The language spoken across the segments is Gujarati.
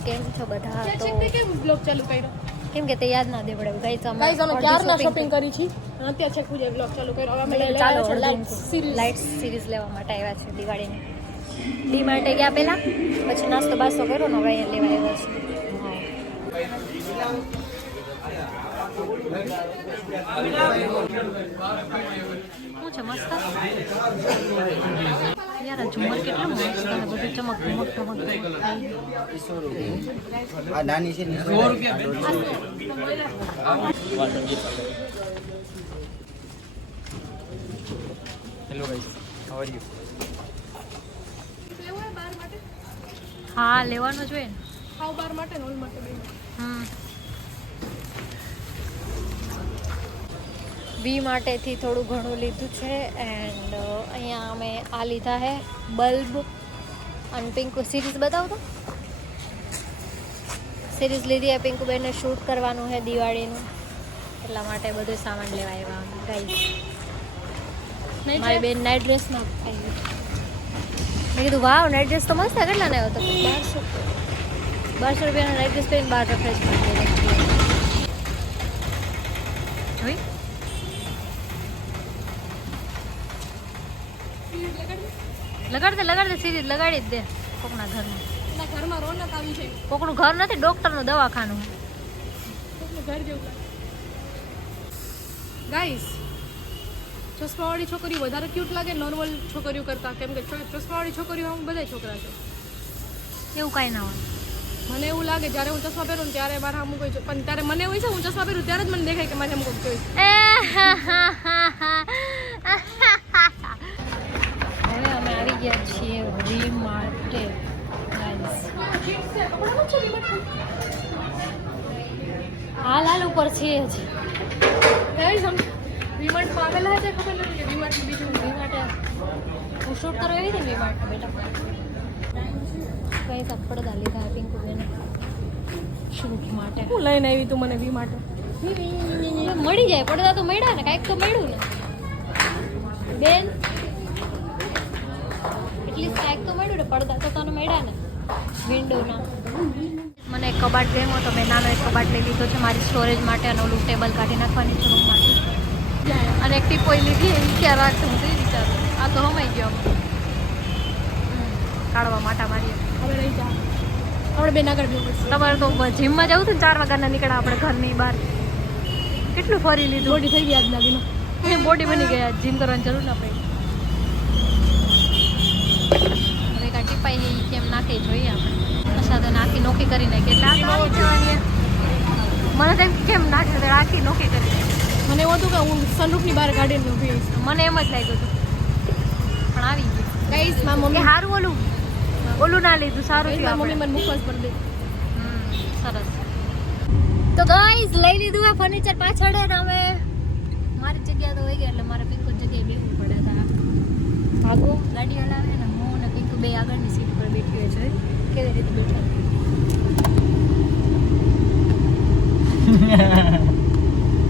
ગાઈસ કેમ છો બધા? તો કેમ બ્લોગ ચાલુ કર્યો? કેમ કે તે યાદ ના દે પડે ગાઈસ. અમે ક્યારના શોપિંગ કરી છે. અત્યારે છે પૂજે બ્લોગ ચાલુ કર્યો. હવે અમે ચાલો લાઈટ સિરીઝ લેવા માટે આવ્યા છે દિવાળીની. ડી માર્ટે ગયા પહેલા, પછી નાસ્તો બાસ્તો કર્યો ને હવે અહીંયા લેવા આવ્યા છે. શું છે મસ્ત યાર, ઝુમર કેટલા મસ્ત અને બધું ચમક આ નાની છે ને ₹100 hello guys, how are you? હા લેવાનું જોઈએ ને. ખાવ બાર માટે ને ઓલ માટે બે. વી માટેથી થોડું ઘણું લીધું છે એન્ડ અહીંયા અમે આ લીધા છે બલ્બ અને પિંકુ સિરીઝ બતાવતો સિરીઝ લીધી છે પિંકુબેનને શૂટ કરવાનું છે દિવાળીનું, એટલા માટે બધું સામાન લેવા આવ્યા ગાઈસ. મારી બેન નાઇટ ડ્રેસમાં આવી. મેં કીધું વાવ નાઇટ ડ્રેસ તો મસ્ત કેટલા ને આવ્યો તો 1200 રૂપિયાનો નાઇટ ડ્રેસ પહેરીને બહાર રફરેશ કરી જોઈ. લગાડ દે સીધી લગાડી જ દે કોકના ઘરમાં. ઘરમાં રોનક આવી છે. કોકનું ઘર નથી, ડોક્ટરનું દવાખાનું. કોકનું ઘર જેવું. ગાઈસ, ચશ્માવાળી છોકરીઓ વધારે ક્યુટ લાગે નોર્મલ છોકરીઓ કરતા, કેમ કે ચશ્માવાળી છોકરીઓ આમ બધા છોકરા છે. એવું કાંઈ ના હોય. મને એવું લાગે જ્યારે હું ચશ્મા પહેરું ને ત્યારે મારા અમુક કોઈ પણ ત્યારે મને એવું છે હું ચશ્મા પહેરું ત્યારે જ મને દેખાય કે મારે અમુક જોઈ. હવે અમે આવી ગયા છીએ વી માર્ટે. હાલ હાલ ઉપર છે જ. વી માર્ટમાં આવેલા છે ખબર નથી કે વી માર્ટ બીજું વી માર્ટે હું શૂટ કરવા આવી હતી ને વી માર્ટમાં બેટા કઈ પડદા લીધા પિંકુબેને શૂટ માટે. હું લઈને આવી તું મને વી માર્ટે? મળી જાય પડદા તો મળ્યા ને, કાંઈક તો મળ્યું ને બેન, એટલીસ્ટ કાંઈક તો મળ્યું ને. પડદા તો તને મળ્યા ને વિન્ડોના. મને એક કબાટ ગમ્યો તો મેં નાનો એક કબાટ લઈ લીધો છે મારી સ્ટોરેજ માટે અને ઓલું ટેબલ કાઢી નાખવાની છે રૂમ માટે. અને એક ટીપોઈ લીધી એ ક્યાં રાખશે હું કઈ વિચારું. આ તો હમાઈ ગયો કાઢવા માટા મારીએ. હવે રહી જા આપણે બેન આગળ જવું પડશે. તમારે તો જીમમાં જવું હતું ને 4 વાગ્યાના નીકળ્યા આપણે ઘરની બહાર. કેટલું ફરી લીધું. બોડી થઈ ગઈ આજના દિનો. બોડી બની ગયા, જીમ કરવાની જરૂર ના પડી. હવે કાંઈ ટીપાઈ નહીં કેમ નાખી જોઈએ આપણે. અચ્છા તો નાખી નોખી કરી નાખી એટલે મને તો કેમ નાખે આખી નોખી કરી નાખી. મને એવું હતું કે હું સનરૂફની બહાર ગાડીને ઊભી રહીશ. મને એમ જ લાગ્યું હતું પણ આવી ગયું. ગાઈસ મારી મમ્મી સારું ઓલું ના લીધું સારું થયું. મમ્મી મને મુખવાસ પર દે. સરસ. તો ગાઈસ લઈ લીધું આ ફર્નિચર પાછળ ને અમે મારી જગ્યા તો હોય ગઈ એટલે મારે પિંકુ જગ્યાએ બેસવું પડે. ભાગો ગાડી હલાવે ને હું ને પિંકુ બે આગળની સીટ પર બેઠી હોય છે. કેવી રીતે બેઠા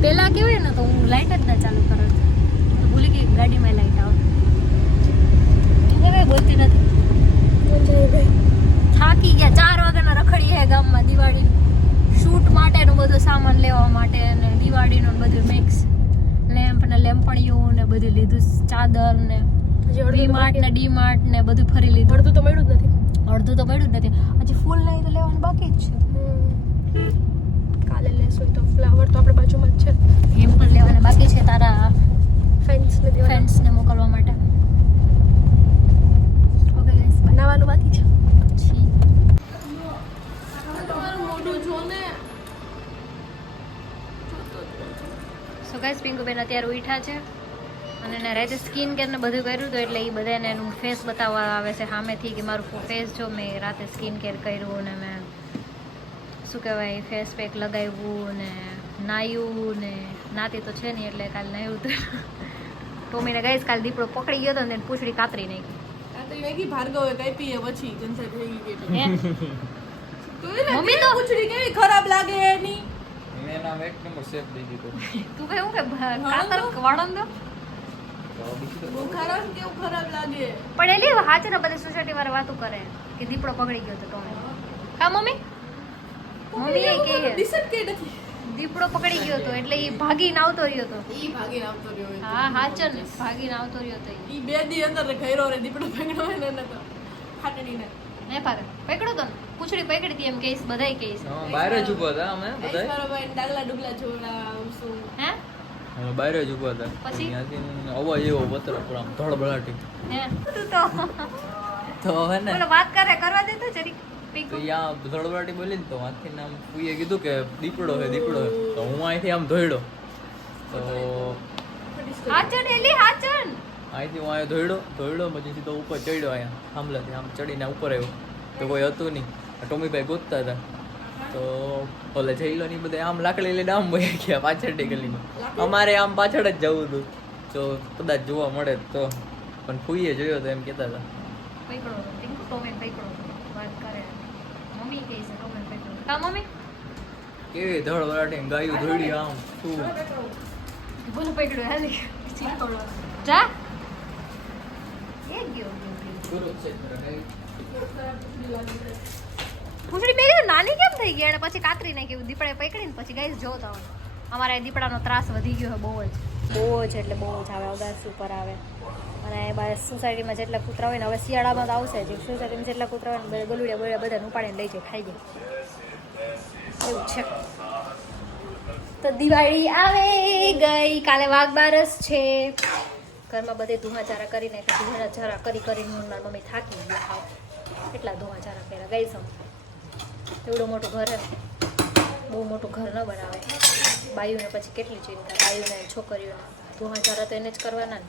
પેલા કેવું ને તો હું લાઈટ જ ના ચાલુ કરું તો ભૂલી ગઈ ગાડીમાં લાઈટ આવે. હવે બોલતી નથી. થાકી ગયા 4 વાગ્યાના રખડી હે ગામમાં દિવાળી શૂટ માટેનું બધું સામાન લેવા માટે અને દિવાળીનું બધું મિક્સ લેમ્પ ને લેમ્પણીયું ને બધું લીધું, ચાદર ને વી માર્ટ ને ડી માર્ટ ને બધું ફરી લીધું. અડધું તો મળ્યું જ નથી. અડધું તો મળ્યું જ નથી. હજી ફૂલ નહીં તો લેવાનું બાકી જ છે. કાલે લેશું તો ફ્લાવર તો આપણે બાજુમાં જ છે. એમ પણ લેવાના બાકી છે તારા ફ્રેન્ડ્સને ફ્રેન્ડ્સને મોકલવા માટે. ઓકે ગાઈસ બનાવવાનું બાકી છે. સો ગાઈસ પિંકુબેન અત્યારે ઉઠ્યા છે અને એને રાતે સ્કિન કેર ને બધું કર્યું હતું એટલે એ બધાને એનું ફેસ બતાવવા આવે છે સામેથી કે મારું ફેસ જો મેં રાતે સ્કિન કેર કર્યું અને મેં શું કહેવાય ફેસ પેક લગાવ્યું ને નાયું ને નાતી તો છે નહીં એટલે કાલે નાયું હતું. ટોમીને ગાઈસ કાલે દીપડો પકડી ગયો હતો ને પૂંછડી કાતરી નાખી. ભાર્ગવે કઈ પીએ પછી કેન્સર થઈ ગઈ. મમ્મી તો પૂંછડી કેવી ખરાબ લાગે એની. મેં નામ એક નંબર સેફ દઈ દીધો. તું ભાઈ હું કે કાતર વાળન દો બહુ ખરાબ કેવું ખરાબ લાગે. પણ એલી હાચરા બધી સોસાયટી વાળા વાતો કરે કે દીપડો પકડી ગયો તો ટોમી. હા મમ્મી મમ્મી એ કહે ડિસેટ કે નથી દીપડો પકડી ગયો હતો એટલે એ ભાગીને આવતો રહ્યો હતો. ઈ ભાગીને આવતો રહ્યો હોય. હા હાચન ભાગીને આવતો રહ્યો હતો ઈ 2 દી અંદર ઘેરો રે દીપડો પકડ્યો હોય ને તો ખાટડીને ને ભાગે પકડ્યો તો ને પૂછડી પકડી હતી એમ કહીશ બધાય કહીશ. બહાર જ ઊભા હતા અમે બધા મારો ભાઈ ડાગલા ડુગલા જોડા શું હે અમે બહાર જ ઊભા હતા પછી? ત્યાંથી અવાજ એવો પત્ર પર આમ ધડબડાટી હે તું તો તો હે ને બોલો વાત કરવા દે તો જરી પીકુ. તો યા ધડબડાટી બોલી ને તો આથી નામ પુઈએ કીધું કે દીપડો હે તો હું અહીંથી આમ ધોઈડો તો હાચન એલી હાચન અહીંથી હું અહીંયા ધોઈડો પછી સીધો ઉપર ચડ્યો અહીંયા થાંભલાથી આમ ચડીને ઉપર આવ્યો તો કોઈ હતું નહીં ટોમીભાઈ ગોતતા હતા તો ઓલે જઈલો ની બધા આમ લાકડી લઈને આમ વહી ગયા પાછળની ગલીમાં અમારે આમ પાછળ જ જવું હતું તો કદાચ જોવા મળે તો પણ ફૂઈએ જોયો તો એમ કહેતા હતા પકડો પિંકુ ટોમે પકડો વાત કરે મમ્મી કહે છે ટોમે પકડો કા મમ્મી કેવી ધડબડાટી ગાયું ધોઈડી આમ શું બોલો પકડો હાલી ચીકડો જા એક ગયો પૂછડી મેં કીધું નાની કેમ થઈ ગઈ અને પછી કાતરી નાખી દીપડાએ પકડીને પછી ગાઈસ જો તો અમારે દીપડાનો ત્રાસ વધી ગયો છે બહુ જ એટલે બહુ જ આવે અગાસી ઉપર આવે અને બહાર સોસાયટીમાં જેટલા કૂતરા હોય ને હવે શિયાળામાં તો આવશે જ સોસાયટીમાં જેટલા કૂતરા હોય ને ગલુડિયા બોલિયા બધાને ઉપાડીને લઈ જાય ખાઈ જાય એવું છે. તો દિવાળી આવે ગઈ કાલે વાઘ બારસ છે ઘરમાં બધે ધુમાચારા કરી નાખ્યા ધુમાચારા કરીને મારી મમ્મી થાકી ગયા ખાવ એટલા ધુમાચારા કર્યા ગઈ સમ એવડું મોટું ઘર બહુ મોટું ઘર ન બનાવે બાયુને પછી કેટલી ચિંતા બાયુને છોકરીઓને ધુમાચારા તો એને જ કરવાના ને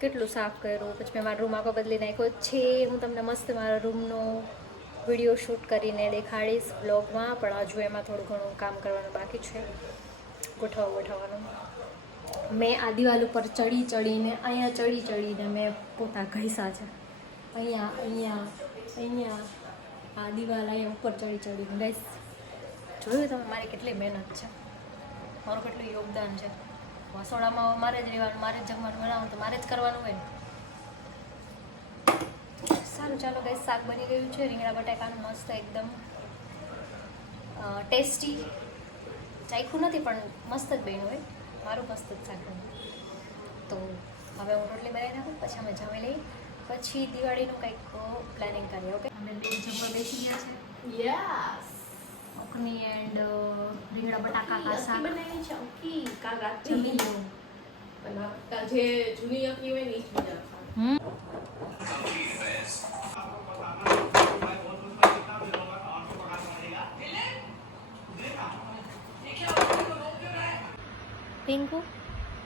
કેટલું સાફ કર્યું પછી મેં મારો રૂમ આખો બદલી નાખ્યો છે હું તમને મસ્ત મારા રૂમનો વિડીયો શૂટ કરીને દેખાડીશ બ્લોગમાં પણ હજુ એમાં થોડું ઘણું કામ કરવાનું બાકી છે ગોઠવવાનું મેં આ દિવાલ ઉપર ચડીને અહીંયા ચડીને મેં પોતા ઘસ્યા છે અહીંયા આ દિવાલ અહીંયા ઉપર ચડીને ગઈશ જોયું તમે મારી કેટલી મહેનત છે મારું કેટલું યોગદાન છે રસોડામાં મારે જ રહેવાનું મારે જ જમવાનું બનાવવાનું તો મારે જ કરવાનું હોય ને સારું ચાલો ગાઈસ શાક બની ગયું છે રીંગણા બટાકાનું મસ્ત એકદમ ટેસ્ટી ચાખ્યું નથી પણ મસ્ત જ બન્યું હોય મારું મસ્ત જ શાક બન્યું તો હવે હું રોટલી બનાવી નાખું પછી અમે જમી લઈ પછી દિવાળીનું કંઈક પ્લાનિંગ કરીએ ઓકે અમે જમવા બેસી ગયા છે યસ મખની એન્ડ રીંગણા બટાકા કા શાક બનાવી છે ઓકી કાલ રાત જમી લો પણ કાલ જે જૂની અખની હોય ને ઈ જ મજા પિંકુ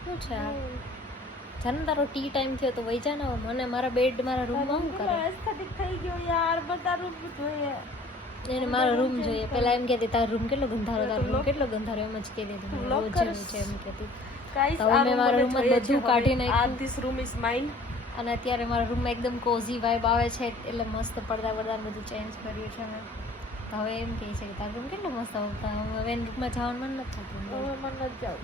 શું છે આ જાને તારો ટી ટાઈમ થયો તો વહી જા ને મને મારા બેડ મારા રૂમમાં શું કરે થઈ ગયો યાર બધા રૂમ જોઈએ એને મારો રૂમ જોઈએ પેલા એમ કહેતી તારો રૂમ કેટલો ગંધારો એમ જ કહી દેતી રોજ જેવું છે એમ કહેતી તો હવે મેં મારા રૂમમાં બધું કાઢી નાખ્યું ધીસ રૂમ ઇઝ માઇન અને અત્યારે મારા રૂમમાં એકદમ કોઝી વાઇબ આવે છે એટલે મસ્ત પડદા બધું ચેન્જ કર્યું છે મેં તો હવે એમ કહે છે કે તારો રૂમ કેટલો મસ્ત આવતા હવે એને રૂમમાં જવાનું મન નથી થતું હવે મને નથી જાવ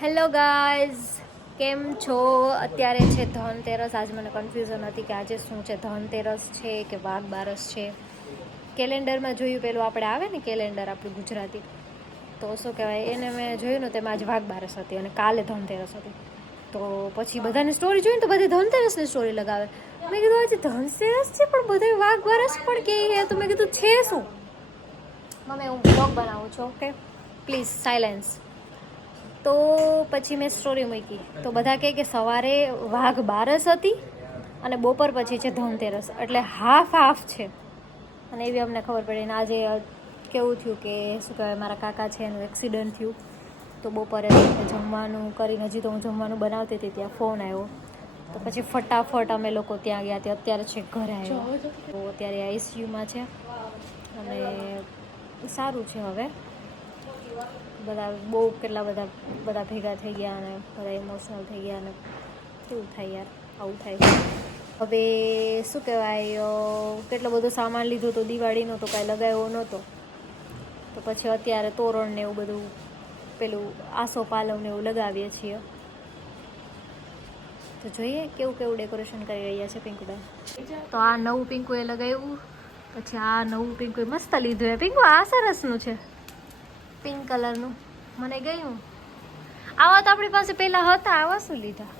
હેલો ગાઈઝ કેમ છો અત્યારે છે ધનતેરસ આજ મને કન્ફ્યુઝન હતી કે આજે શું છે ધનતેરસ છે કે વાઘ બારસ છે કેલેન્ડરમાં જોયું પેલું આપણે આવે ને કેલેન્ડર આપણું ગુજરાતી તો શું કહેવાય એને મેં જોયું ને તેમાં આજે વાઘ બારસ હતી અને કાલે ધનતેરસ હતી તો પછી બધાની સ્ટોરી જોઈને તો બધે ધનતેરસની સ્ટોરી લગાવે મેં કીધું આજે ધનતેરસ છે પણ બધે વાઘ બારસ પણ કહે તો મેં કીધું છે શું મમ્મી હું બ્લોગ બનાવું છું ઓકે પ્લીઝ સાયલેન્સ તો પછી મેં સ્ટોરી મૂકી તો બધા કહે કે સવારે વાઘ બારસ હતી અને બપોર પછી છે ધનતેરસ એટલે હાફ છે અને એવી અમને ખબર પડી ને આજે કેવું થયું કે શું કહેવાય મારા કાકા છે એનું એક્સિડન્ટ થયું તો બપોરે જમવાનું કરીને હજી તો હું જમવાનું બનાવતી હતી ત્યાં ફોન આવ્યો તો પછી ફટાફટ અમે લોકો ત્યાં ગયા ત્યાં અત્યારે છે ઘરે આવ્યો તો અત્યારે આઈસીયુમાં છે અને સારું છે હવે બધા બહુ કેટલા બધા ભેગા થઈ ગયા અને બધા ઇમોશનલ થઈ ગયા અને કેવું થાય યાર આવું થાય હવે શું કહેવાય કેટલો બધો સામાન લીધો તો દિવાળીનો તો કાંઈ લગાવ્યો નહોતો તો પછી અત્યારે તોરણ ને એવું બધું પેલું આસો પાલવ ને એવું લગાવીએ છીએ તો જોઈએ કેવું કેવું ડેકોરેશન કરી રહ્યા છે પિંકુભાઈ. તો આ નવું પિંકુએ લગાવ્યું, પછી આ નવું પિંકુએ મસ્ત લીધું હે. પિંકુ આ સરસનું છે, પિંક કલરનું મને ગયું. આવા તો આપણી પાસે પહેલા હતા, આવા શું લીધા?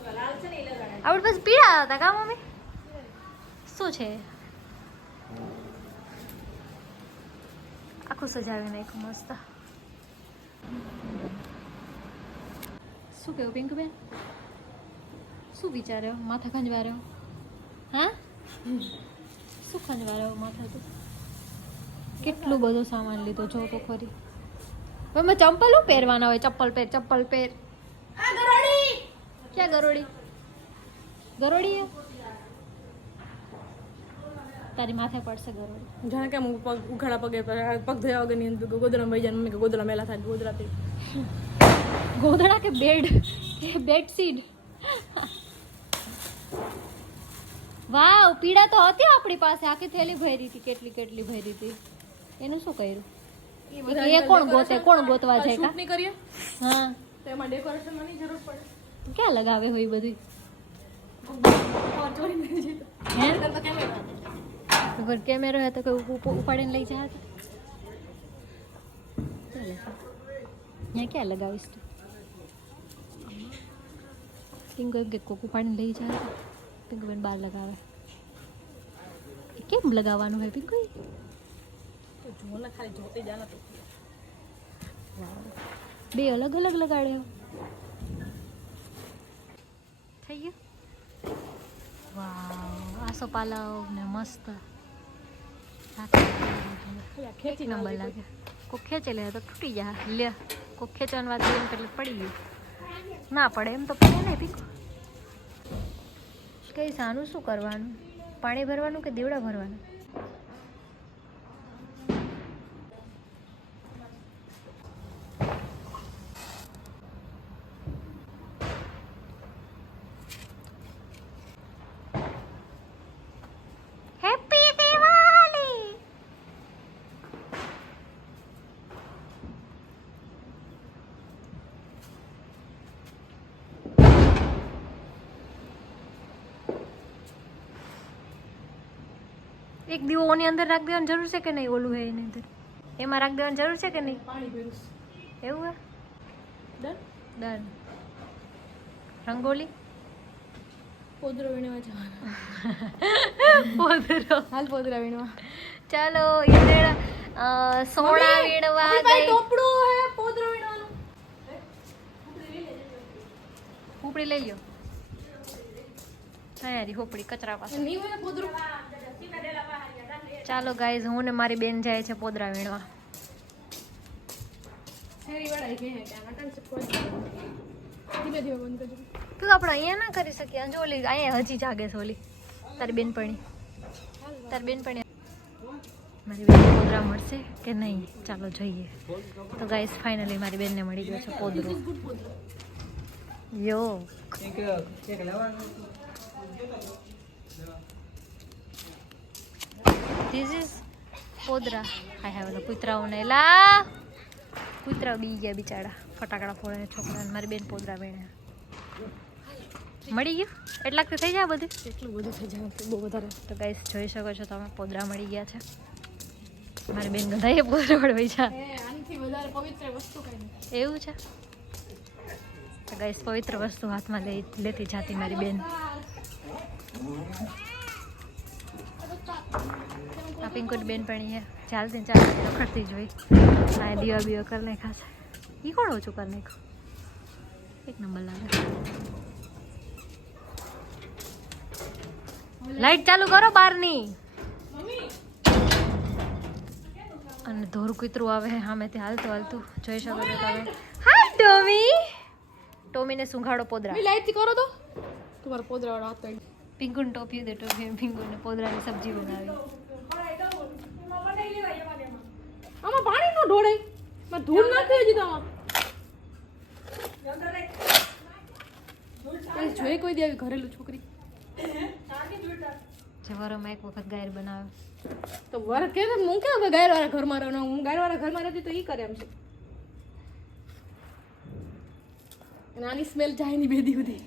આપણી પાસે પીળા હતા કા મમ્મી? શું છે આખું સજાવી નાખ્યું મસ્ત. શું કેવું પિંકુબેન? શું વિચાર્યો? માથા ખંજવાર્યો? હા, શું ખંજવાર્યો માથા? તો કેટલું બધું સામાન લીધો જો તો ખરી. હવે મેં ચંપલ પહેરવાના હોય, ચપ્પલ પહેર, ચપ્પલ પહેર. ક્યાં ગરોડી? ગરોડી હે તારી માથે પડશે ગરોડી. જાણે કેમ પગ ઉઘાડા પગે પગ ધોયા વગર ની ગોદડા મળી જાય. મમ્મી કે ગોદડા મેલા થાય, ગોદડા પી. ગોદડા કે બેડ કે બેડશીટ? વાવ, પીડા તો હતી આપણી પાસે, આખી થેલી ભરી હતી. કેટલી કેટલી ભરી હતી. એનું શું કર્યું? એ કોણ ગોતે? કોણ ગોતવા જાય શૂટ કા? નહીં કરીએ હા, તો એમાં ડેકોરેશન ની જરૂર પડે. ક્યાં લગાવે હોય બધું? ચોરી નહીં જતો. હે કરતા કેમેરા ઉપર કેમેરો હે તો કોઈ ઉપાડીને લઈ જાય. અહીંયા ક્યાં લગાવીશ તું? પિંકો એમ કે કોક ઉપાડીને લઈ જાય. પિંકો બેન બહાર લગાવે. એ કેમ લગાવવાનું હોય પિંકો? તો જો ને ખાલી જોતે જાના તો બે અલગ અલગ લગાડ્યો. થઈ ગયું. વાવ, આસો પાલવ ને મસ્ત ખેંચી નંબર લાગે. કોક ખેંચે લે તો તૂટી જાય. લે કોક ખેંચવાની વાત કરી એટલે પડી ગયું. ના પડે એમ તો પડે નહીં પીકો. કઈ સાનું શું કરવાનું? પાણી ભરવાનું કે દીવડા ભરવાનું? હેપી દિવાળી. એક દીવો ઓની અંદર રાખી દેવાની જરૂર છે કે નહીં? ઓલું હે એની અંદર એમાં રાખી દેવાની જરૂર છે કે નહીં? પાણી ભર્યું. એવું હે? ડન. ડન. રંગોલી પોદરો વીણવા જવાનું. પોદરો. હાલ પોદરા વીણવા. ચાલો ઈંદર સોડા વીણવા ભાઈ ગઈ. ટોપડું હે પોદરો વીણવાનું. ઉપડી લઈ લ્યો. તૈયારી હોપડી કચરા પાસે. નહીં હોય ને પોદરો. ચાલો ગાઈઝ, હું ને મારી બેન જાય છે પોદરા વીણવા. શેરી વાળા કહે કે આ મટન છે કોઈ ધીમે ધીમે બંધ કરજો. તું આપણે અહીંયા ના કરી શકીએ. જો ઓલી અહીંયા હજી જાગે છે ઓલી તારી બેનપણી. તારી બેનપણી મારી બેન પોદરા મળશે કે નહીં? ચાલો જોઈએ. તો ગાઈઝ ફાઇનલી મારી બેનને મળી ગયો છે પોદરો. યો ધીસ ઇઝ પોદરા. હાય હાય, ઓલા કૂતરાઓને લા કૂતરા બી ગયા બિચારા. ફટાકડા ફોડે છોકરાને. મારી બેન પોદરા વેણે મળી ગયું. એટલાક થઈ જાય બધું. એટલું બધું થઈ જાય બહુ વધારે. તો ગાઈસ જોઈ શકો છો તમે, પોદરા મળી ગયા છે. મારી બેન ગંધાઈએ પોદરા વળવાઈ છે. આનાથી વધારે પવિત્ર વસ્તુ કઈ નથી. એવું છે. તો ગાઈસ પવિત્ર વસ્તુ હાથમાં લેતી જાતી મારી બેન. આ પિંકુની બેનપણી છે. ચાલતી ચાલતી રખડતી જોઈ. આ દીવા બીવા કરી નાખ્યા છે. એ કોણ ઓછું કરી નાખ્યું? એક નંબર લાગે. લાઈટ ચાલુ કરો બહારની. અને ધોરું કૂતરું આવે છે સામેથી હાલતું હાલતું. જોઈ શકો છો તમે. હાય ટોમી. ટોમીને સુંઘાડો પોદરા. લાઈટ થી કરો તો તમારો પોદરા વાળો હાથ પડી. પિંકુને ટોપી દે. ટોપી પિંકુને પોદરાની સબ્જી બનાવી. આમાં પાણી નો ઢોળાય. માં ધૂળ નાખી હજી તો આમાં. જોઈ કોઈ દી આવી ઘરેલું છોકરી જવારોમાં એક વખત ગાયર બનાવે તો વર કે હું કે હવે ગાયર વાળા ઘરમાં રહું. હું ગાયર વાળા ઘરમાં રહેતી તો ઈ કરે એમ છે. અને આની સ્મેલ જાય ની બેદી સુધી.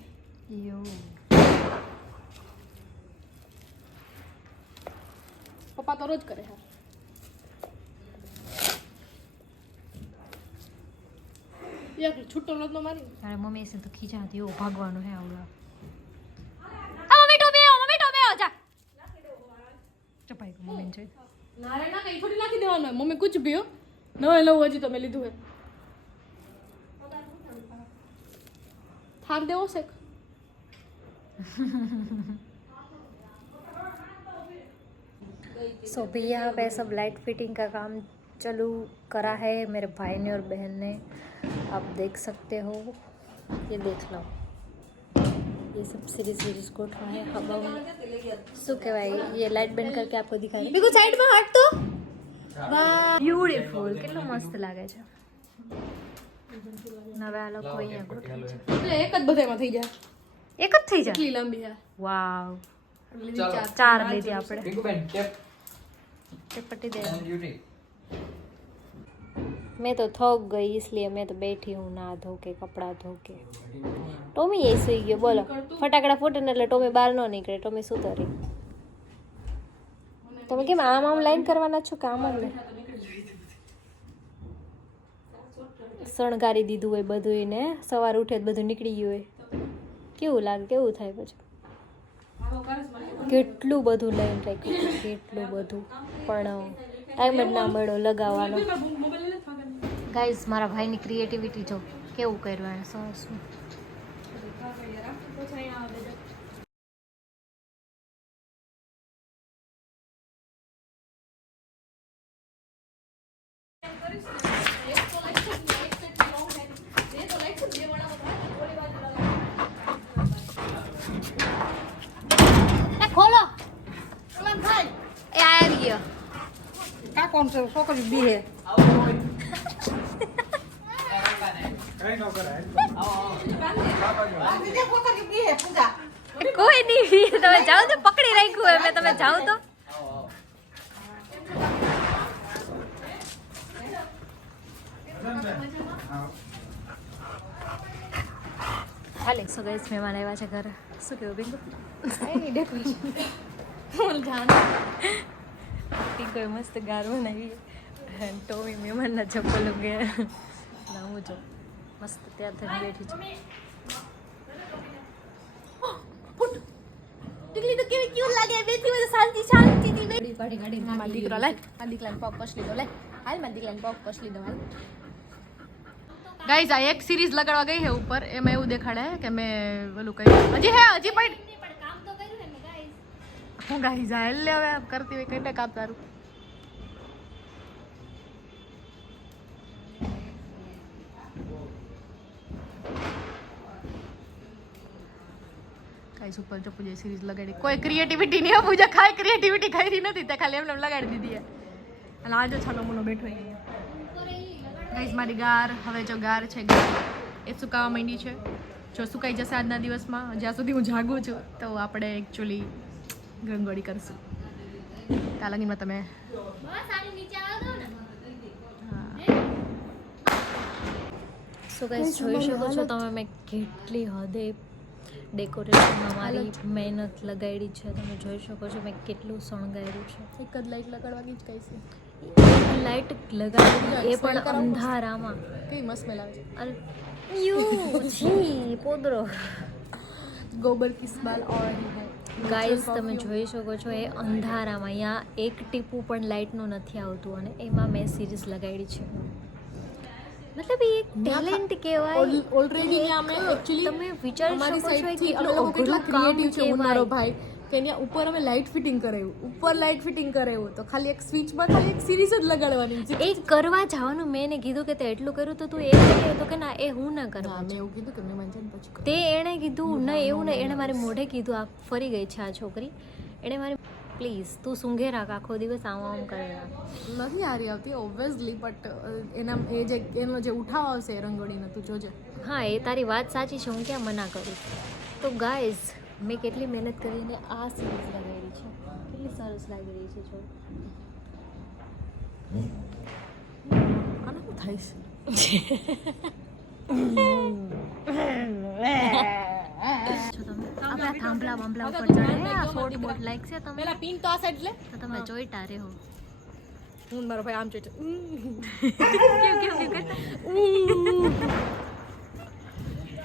એવું પપ્પા તો રોજ કરે હા યાર છૂટો નતો મારી તારે મમ્મી એસે તો ખીજાતી હો ભાગવાનું હે આવડા આ મમ્મી ટોપી જા ચપાઈ કો મમ્મી જોઈ ના રે ના કઈ થોડી નાખી દેવાનું હોય. મમ્મી કુછ ભી હો નવે લઉં હજી તો મેં લીધું હે થાર દેવો છે सो भैया यहाँ पे सब लाइट फिटिंग का काम चालू करा है मेरे भाई ने और बहन ने आप देख सकते हो ये देख लो ये सब सीरीज को उठा है हवा सो क्या भाई ये लाइट बंद करके आपको दिखा रही बिल्कुल साइड में हट तो वाह ब्यूटीफुल કેટલું મસ્ત લાગે છે નવે આ લોકો અહીંયા ગોઠવી છે એટલે એક જ બધામાં થઈ જાય એક જ થઈ જાય કેટલી લાંબી હે વાવ ચાલો ચાર લીધી આપણે પિંકુબેન ટેપ चटपटी दे ऑन ड्यूटी मैं तो थक गई इसलिए मैं तो बैठी हूँ ना धो के कपड़ा धो के टोमी ये सुई गयो बोलो फटाकड़ा फूटे ने એટલે ટોમી બહાર ન નીકળે ટોમી સૂતો રહી તમે કેમ આમ લાઈન કરવાના છો કે આમ જ શણગારી દીધું હોય બધું ને સવાર ઉઠે બધું નીકળી ગયું હોય કેવું લાગે કેવું થાય પછી કેટલું બધું લઈને રાખ્યું કેટલું બધું પણ ટાઈમ જ ના મળ્યો લગાવવાનો ગાઈઝ મારા ભાઈની ક્રિએટિવિટી જો કેવું કર્યું એને સરસ ખોલો એ આવી ગયો કા કોણ છે છોકરી બી હે કોઈ નહીં તમે જાઓ તો પકડી રાખ્યું હોય તમે જાઓ તો હાલે સો ગાઈસ મહેમાન આવ્યા છે ઘરે શું કેવું બિંગુ એની ડેકોરેશન બોલ જાન કોઈ મસ્ત ગાર બનાવી ટોમી મહેમાનના ચપ્પલ ગયા ના હું જો મસ્ત તૈયાર થઈને બેઠી છું ટીકલી તો કેવી ક્યુટ લાગે બેઠી હોય શાંતિ શાંતિથી બેઠી પાડી ગાડી મારા દીકરો લાય આ દીકરાને પગ કસ લીધો લાય હાલ મારા દીકરાને પગ કસ લીધો હાલ ગાઈઝ આ એક સિરીઝ લગાડવા ગઈ હે ઉપર એમાં એવું દેખાડે કે મેં ઓલું કર્યું હજી પણ કામ તો કર્યું ને ગાઈસ હું ગાઈઝ આ લે હવે કરતી હોય કઈ કામ તારું ગાઈઝ ઉપર જો પૂજા સિરીઝ લગાડી કોઈ ક્રિએટિવિટી નહીં પૂજા ખાય ક્રિએટિવિટી કરી નથી તે ખાલી એમને લગાડી દીધી અને આજે છાનો મોનો બેઠો ગાઈઝ મારી ગાર હવે જો ગાર છે ગાર એ સુકાવા માંડી છે જો સુકાઈ જશે આજના દિવસમાં જ્યાં સુધી હું જાગું છું તો આપણે એકચ્યુઅલી રંગોળી કરશું ત્યાં લગીમાં તમે સો ગાઈસ જોઈ શકો છો તમે મેં કેટલી હદે ડેકોરેશનમાં મારી મહેનત લગાડી છે તમે જોઈ શકો છો મેં કેટલું શણગાર્યું છે એક જ લાઈટ લગાડવાની જ કઈ છે લાઈટ લગાડી એ પણ અંધારામાં કઈ મસ્ત સ્મેલ આવે છે અરે યુ છી પોદરો ગોબર કી સ્મેલ ઓલરેડી હે ગાઈસ તમે જોઈ શકો છો એ અંધારામાં અહીંયા એક ટીપું પણ લાઇટનું નથી આવતું અને એમાં મેં સિરીઝ લગાડી છે મતલબ એ એક ટેલેન્ટ કહેવાય ઓલરેડી અમે એક્ચ્યુઅલી તમે વિચારી અમારી શકો છો સાઈડથી કેટલું અમે લોકો કેટલા અઘરું કામ ક્રિએટિવ છે મારો કહેવાય ભાઈ કે ત્યાં ઉપર અમે લાઇટ ફિટિંગ કરાવ્યું તો ખાલી એક સ્વિચમાં ખાલી એક સિરીઝ જ લગાડવાની છે એ કરવા જવાનું મેં એને કીધું કે તે એટલું કર્યું તો તું એ કરી તો કે ના એ હું ના કરવા મેં એવું કીધું કે મેં માનજે પછી કરું. તે એણે કીધું ના એવું નહીં એણે મારે મોઢે કીધું આ ફરી ગઈ છે આ છોકરી એણે મારે પ્લીઝ તું સૂંઘે રાખ આખો દિવસ આમ આમ કરે રાખ નથી હારી આવતી ઓબ્વિયસલી બટ એના એનો જે ઉઠાવ આવશે એ રંગોળીનો તું જોજે હા એ તારી વાત સાચી છે હું ક્યાં મના કરું છું તો ગાઈઝ મેં કેટલી મહેનત કરીને આ સિરીઝ લગાવી છે કેટલી સરસ લાગી રહી છે જો આને શું થાય છે છો તમે આ હવે થાંભલા બાંભલા ઉપર ચડે આ 40 બોટ લાઈક છે તમે પેલા પિન તો આ સાઈડ લે તો તમે જોઈતા રહો હું મારો ભાઈ આમ જોઈતો કેમ કરતા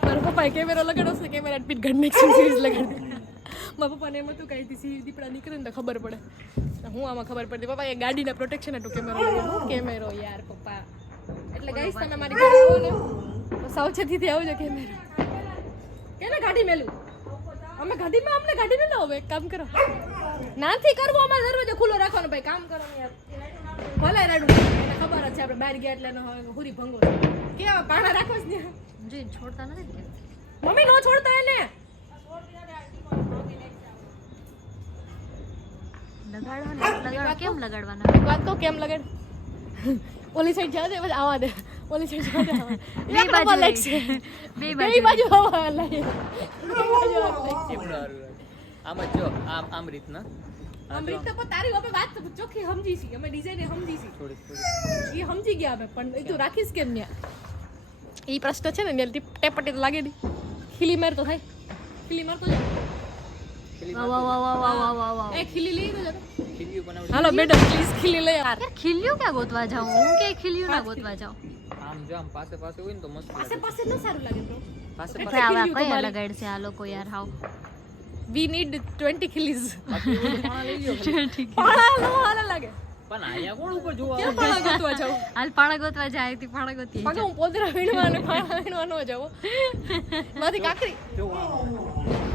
મારા પપ્પાએ કેમેરો લગાડ્યો છે કેમેરા પીટ ગન નેક્સ્ટ સિરીઝ લગાડી મારા પપ્પાને એમ હતું કઈ સીધી દીપડા નીકળે ને તો ખબર પડે હું આમાં ખબર પડતી પપ્પા એ ગાડીના પ્રોટેક્શન હતું કેમેરો લગાડ્યો કેમેરો યાર પપ્પા એટલે ગાઈસ તમે મારી ઘરે આવો ને તો સાવચેતીથી આવજો કેમેરો કેને ગાડી મેલું અમે ગાડીમાં અમને ગાડી મેલો હવે એક કામ કરો નાથી કરવો અમારે દરવાજો ખુલ્લો રાખવાનો ભાઈ કામ કરો ને યાર ભલે રડું એને ખબર જ છે આપણે બહાર ગયા એટલે એનો પૂરી ભંગો કેવા પાણા રાખો છે ને જોઈ છોડતા નથી કે મમ્મી નો છોડતા એને લગાડો કેમ લગાડવાના એક વાત કહું કેમ લગાડ ઓલી સાઈડ જા દે પછી આવા દે ઓલી સાઈડ જા દે બે બાજુ લાગશે બે બે બાજુ હવા લાગે આમ જ જો આમ રીતના આમ રીત તો તારી હવે વાત ચોખ્ખી સમજી છી અમે ડિઝાઇન સમજી છી થોડી એ સમજી ગયા અમે પણ એ તું રાખીશ કેમ ન્યા એ પ્રશ્ન છે ને નેલ ટેપટી તો લાગે નહીં ખીલી માર તો થાય ખીલી માર તો જા વાહ એ ખીલી લઈ તો જા ખીલ્યું બનાવડી હાલો મેડમ પ્લીઝ ખીલી લઈ યાર યાર ખીલ્યું ક્યાં ગોતવા જાઉં હું કે ખીલ્યું ના ગોતવા જાઉં આમ જો આમ પાસે હોય ને તો મસ્ત પાસે પાસે ન સારું લાગે બ્રો પાસે એટલે આવા કયા લગાડશે આ લોકો યાર હાવ વી નીડ 20 ખીલીઝ પાણા લઈ લ્યો પાળા નો હાલ લાગે પણ આયા કોણ ઉપર જોવા ક્યાં પાળા ગોતવા જાવ હાલ પાણા ગોતવા જાય થી પાણા ગોતી પગે હું પોદરા વીણવા અને પાળા વીણવા ન જાવ માથી કાકરી જો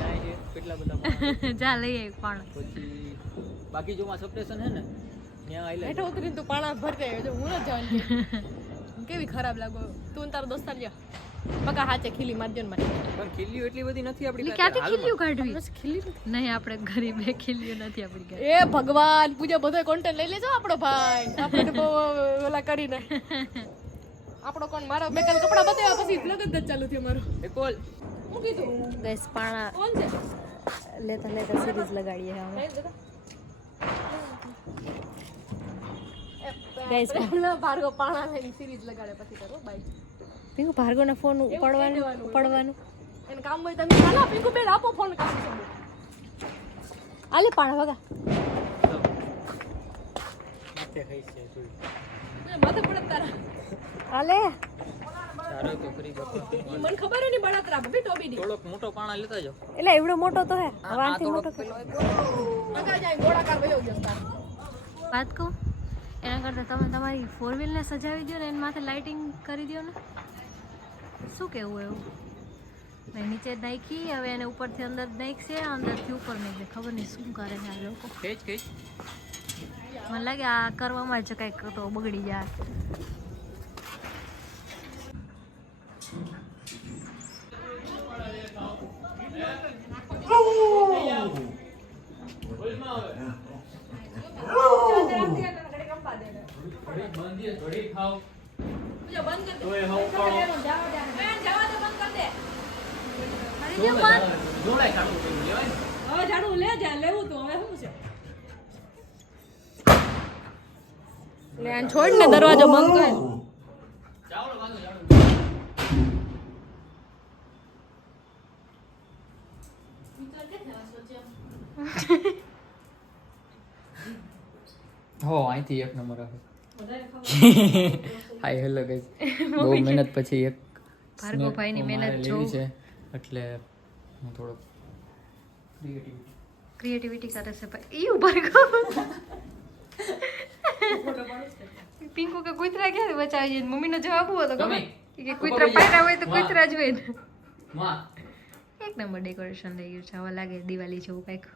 જાય છે કેટલા બધા પાણા. જા લઈએ પાણા પછી બાકી જો માં સપ્રેશન હે ને ત્યાં આઈ હેઠો ઉતરીને તું પાણા ભરતે જો હું ન જવાની કેવી ખરાબ લાગો તું ને તારો દોસ્તાર લ્યો બકા હાચે ખીલી મારજો ને મને પણ ખીલ્યું એટલી બધી નથી આપણી એટલે ક્યાંથી ખીલ્યું કાઢવી બસ ખીલી નહીં આપણે ગરીબ ખીલ્યું નથી આપણી ઘરે એ ભગવાન પૂજા બધો કોન્ટેન્ટ લઈ લેજો આપણો ભાઈ આપણે બહુ ઓલા કરીને આપણો કોણ મારો મેં કાલ કપડા બતાવ્યા પછી લગન જ ચાલુ થયો મારો એ કોલ હું કીધું ગેસ પાણા કોણ છે લેતા સિરીઝ લગાડીએ હવે ગાઈસ ભાર્ગવ પાણા લઈને સિરીઝ લગાડે પછી કરો બાય પીંકુ ભાર્ગવના ફોન પડવાનું એને કામ હોય તમે ચાલો પીકુ બેન આપો ફોન કામ છે આલે પાણા વગા માથે ખાઈ છે જોઈ માથે પડત તારા આલે ચાલો તો ફરી બાપા ઈ મને ખબર નહીં બળતરા બબી ટોબી ની થોડોક મોટો પાણા લેતા જાઓ એટલે એવડો મોટો તો હે વાંથી મોટો મગા જાય ગોળાકાર વયો ગયો તાર વાત કહું એના કરતાં તમે તમારી 4 વ્હીલને સજાવી દો ને એની માથે લાઇટિંગ કરી દો ને શું કેવું એવું મેં નીચે નાખી હવે એને ઉપરથી અંદર નાખશે અંદરથી ઉપર નાખશે ખબર નહીં શું કરે છે આ લોકો ખેંચ મને લાગે આ કરવામાં જ કંઈક તો બગડી જાય થોડી ખાઓ જો બંધ કર દે તોય હાવ પાડો બેન જવા દે બંધ કર દે જોડાય કાઢવું પડ્યું લેવાય ને હવે ઝાડુ લે જા લેવું તો હવે શું છે લે આન છોડ ને દરવાજો બંધ કર ચાવડો બાંધો ચાવડો હો અહીંથી એક નંબર આવે હાય હેલો ગાઈસ બહુ મહેનત પછી એક ભાર્ગવભાઈની મહેનત લેવી જોઉં. છે એટલે હું થોડો ક્રિએટિવિટી કરે છે ભાઈ ઈ ભાર્ગવ પિંકુ કે કૂતરા ક્યારે બચાવી છે મમ્મીનો જવાબ હતો તમે? કે કૂતરા પાડ્યા હોય તો કૂતરા જ હોય ને માં એક નંબર ડેકોરેશન થઈ ગયું છે હવે લાગે દિવાળી જેવું કંઈક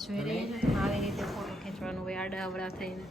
જોઈ રહી આવી રીતે ફોટો ખેંચવાનું હોય આડા અવળા થઈને